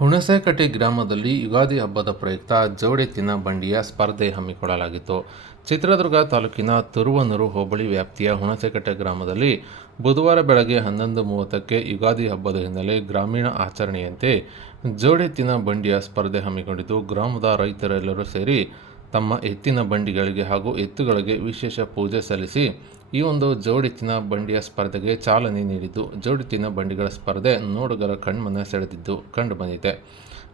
ಹುಣಸೇಕಟ್ಟೆ ಗ್ರಾಮದಲ್ಲಿ ಯುಗಾದಿ ಹಬ್ಬದ ಪ್ರಯುಕ್ತ ಜೋಡೆತ್ತಿನ ಬಂಡಿಯ ಸ್ಪರ್ಧೆ ಹಮ್ಮಿಕೊಳ್ಳಲಾಗಿತ್ತು. ಚಿತ್ರದುರ್ಗ ತಾಲೂಕಿನ ತುರುವನೂರು ಹೋಬಳಿ ವ್ಯಾಪ್ತಿಯ ಹುಣಸೇಕಟ್ಟೆ ಗ್ರಾಮದಲ್ಲಿ ಬುಧವಾರ ಬೆಳಗ್ಗೆ 11:30ಕ್ಕೆ ಯುಗಾದಿ ಹಬ್ಬದ ಹಿನ್ನೆಲೆ ಗ್ರಾಮೀಣ ಆಚರಣೆಯಂತೆ ಜೋಡೆತ್ತಿನ ಬಂಡಿಯ ಸ್ಪರ್ಧೆ ಹಮ್ಮಿಕೊಂಡಿದ್ದು, ಗ್ರಾಮದ ರೈತರೆಲ್ಲರೂ ಸೇರಿ ತಮ್ಮ ಎತ್ತಿನ ಬಂಡಿಗಳಿಗೆ ಹಾಗೂ ಎತ್ತುಗಳಿಗೆ ವಿಶೇಷ ಪೂಜೆ ಸಲ್ಲಿಸಿ ಈ ಒಂದು ಜೋಡೆತ್ತಿನ ಬಂಡಿಯ ಸ್ಪರ್ಧೆಗೆ ಚಾಲನೆ ನೀಡಿದ್ದು, ಜೋಡೆತ್ತಿನ ಬಂಡಿಗಳ ಸ್ಪರ್ಧೆ ನೋಡುಗರ ಕಣ್ಮನ ಸೆಳೆದಿದ್ದು ಕಂಡುಬಂದಿದೆ.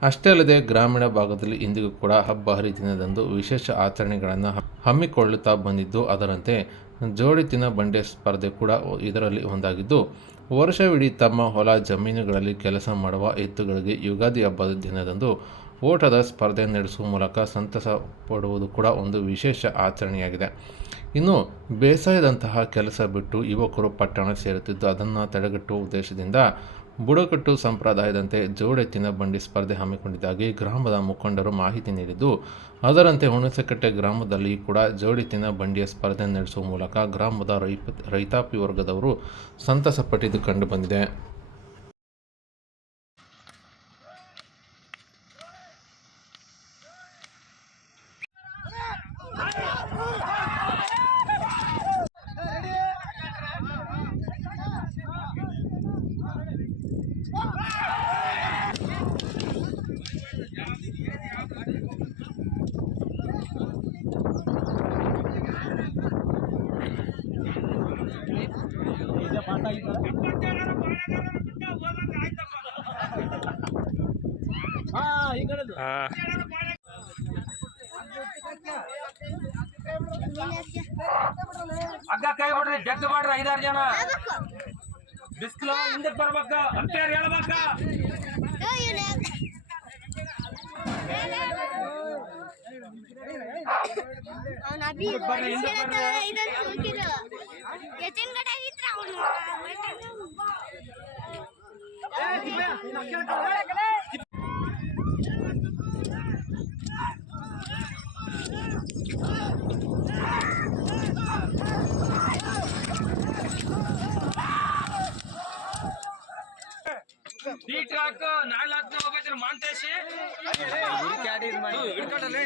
ಅಷ್ಟೇ ಅಲ್ಲದೆ ಗ್ರಾಮೀಣ ಭಾಗದಲ್ಲಿ ಇಂದಿಗೂ ಕೂಡ ಹಬ್ಬ ಹರಿದಿನದಂದು ವಿಶೇಷ ಆಚರಣೆಗಳನ್ನು ಹಮ್ಮಿಕೊಳ್ಳುತ್ತಾ ಬಂದಿದ್ದು, ಅದರಂತೆ ಜೋಡೆತ್ತಿನ ಬಂಡಿ ಸ್ಪರ್ಧೆ ಕೂಡ ಇದರಲ್ಲಿ ಒಂದಾಗಿದ್ದು, ವರ್ಷವಿಡೀ ತಮ್ಮ ಹೊಲ ಜಮೀನುಗಳಲ್ಲಿ ಕೆಲಸ ಮಾಡುವ ಎತ್ತುಗಳಿಗೆ ಯುಗಾದಿ ಹಬ್ಬದ ದಿನದಂದು ಓಟದ ಸ್ಪರ್ಧೆ ನಡೆಸುವ ಮೂಲಕ ಸಂತಸ ಪಡುವುದು ಕೂಡ ಒಂದು ವಿಶೇಷ ಆಚರಣೆಯಾಗಿದೆ. ಇನ್ನು ಬೇಸಾಯದಂತಹ ಕೆಲಸ ಬಿಟ್ಟು ಯುವಕರು ಪಟ್ಟಣ ಸೇರುತ್ತಿದ್ದು, ಅದನ್ನು ತಡೆಗಟ್ಟುವ ಉದ್ದೇಶದಿಂದ ಬುಡಕಟ್ಟು ಸಂಪ್ರದಾಯದಂತೆ ಜೋಡೆತ್ತಿನ ಬಂಡಿ ಸ್ಪರ್ಧೆ ಹಮ್ಮಿಕೊಂಡಿದ್ದಾಗಿ ಗ್ರಾಮದ ಮುಖಂಡರು ಮಾಹಿತಿ ನೀಡಿದ್ದು, ಅದರಂತೆ ಹುಣಸೇಕಟ್ಟೆ ಗ್ರಾಮದಲ್ಲಿ ಕೂಡ ಜೋಡೆತ್ತಿನ ಬಂಡಿಯ ಸ್ಪರ್ಧೆ ನಡೆಸುವ ಮೂಲಕ ಗ್ರಾಮದ ರೈತಾಪಿ ವರ್ಗದವರು ಸಂತಸಪಟ್ಟಿದ್ದು ಕಂಡುಬಂದಿದೆ. ಅಗ್ಗ ಕೈ ಬಿಡ್ರಿ, ಜಗ್ಗ ಮಾಡ್ರಿ, 5-6 ಜನ ಬಿಸ್ಲು ಹಿಂದಕ್ಕೆ ಬರ್ಬೇಕ, ಅಂಪೇರ್ ಹೇಳ್ಬೇಕ. ಈ ಟ್ರಾಕ್ 4 ಲಕ್ಷ ಹೋಗ್ಬೇಕ್ರಿ ಮಾಂತೇಶಿ ಹಿಡ್ಕೊಂಡಲ್ಲಿ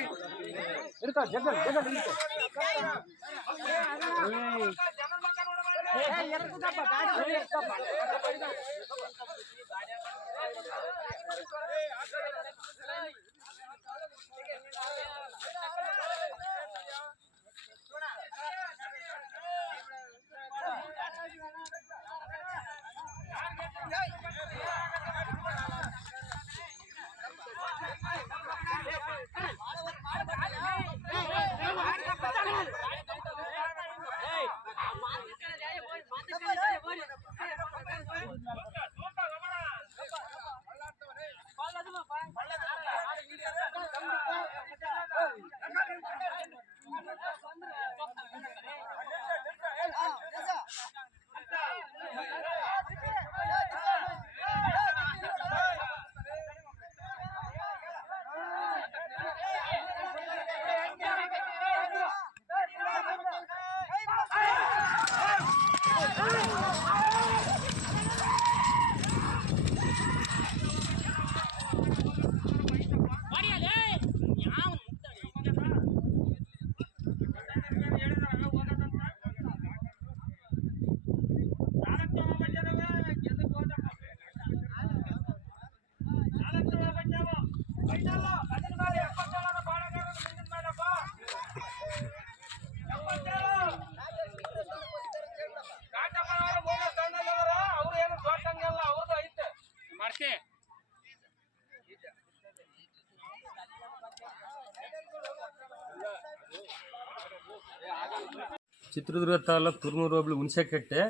ಚಿತ್ರದುರ್ಗ ತಾಲೂಕು ತುರುನೂರು ಹೋಬಳಿ ಹುಣಸೇಕಟ್ಟೆ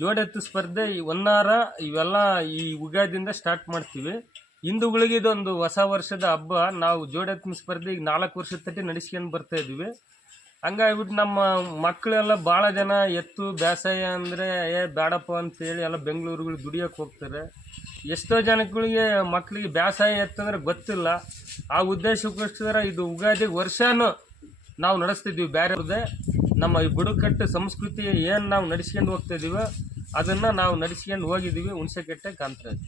ಜೋಡೆತ್ತು ಸ್ಪರ್ಧೆ ಹೊನ್ನಾರ ಇವೆಲ್ಲ ಈ ಯುಗಾದಿಯಿಂದ ಸ್ಟಾರ್ಟ್ ಮಾಡ್ತೀವಿ. ಹಿಂದೂಗಳಿಗೆ ಇದೊಂದು ಹೊಸ ವರ್ಷದ ಹಬ್ಬ. ನಾವು ಜೋಡೆತ್ತಿನ ಸ್ಪರ್ಧೆ ಈಗ 4 ವರ್ಷದ ತಟ್ಟಿ ನಡೆಸ್ಕೊಂಡು ಬರ್ತಾ ಇದ್ದೀವಿ. ಹಂಗಾಗ್ಬಿಟ್ಟು ನಮ್ಮ ಮಕ್ಕಳೆಲ್ಲ ಭಾಳ ಜನ ಎತ್ತು ಬೇಸಾಯ ಅಂದರೆ ಬೇಡಪ್ಪ ಅಂತೇಳಿ ಎಲ್ಲ ಬೆಂಗಳೂರುಗಳಿಗೆ ದುಡಿಯೋಕೆ ಹೋಗ್ತಾರೆ. ಎಷ್ಟೋ ಜನಗಳಿಗೆ ಮಕ್ಕಳಿಗೆ ಬೇಸಾಯ ಎತ್ತಂದ್ರೆ ಗೊತ್ತಿಲ್ಲ. ಆ ಉದ್ದೇಶಕ್ಕೋಸ್ಕರ ಇದು ಯುಗಾದಿ ವರ್ಷನೂ ನಾವು ನಡೆಸ್ತಿದ್ದೀವಿ. ಬೇರೆ ನಮ್ಮ ಈ ಬುಡಕಟ್ಟು ಸಂಸ್ಕೃತಿ ಏನು ನಾವು ನಡೆಸ್ಕೊಂಡು ಹೋಗ್ತಾಯಿದ್ದೀವೋ ಅದನ್ನು ನಾವು ನಡೆಸ್ಕೊಂಡು ಹೋಗಿದ್ದೀವಿ ಹುಣಸೇಕಟ್ಟೆ ಕಾಂತರಾಜ್.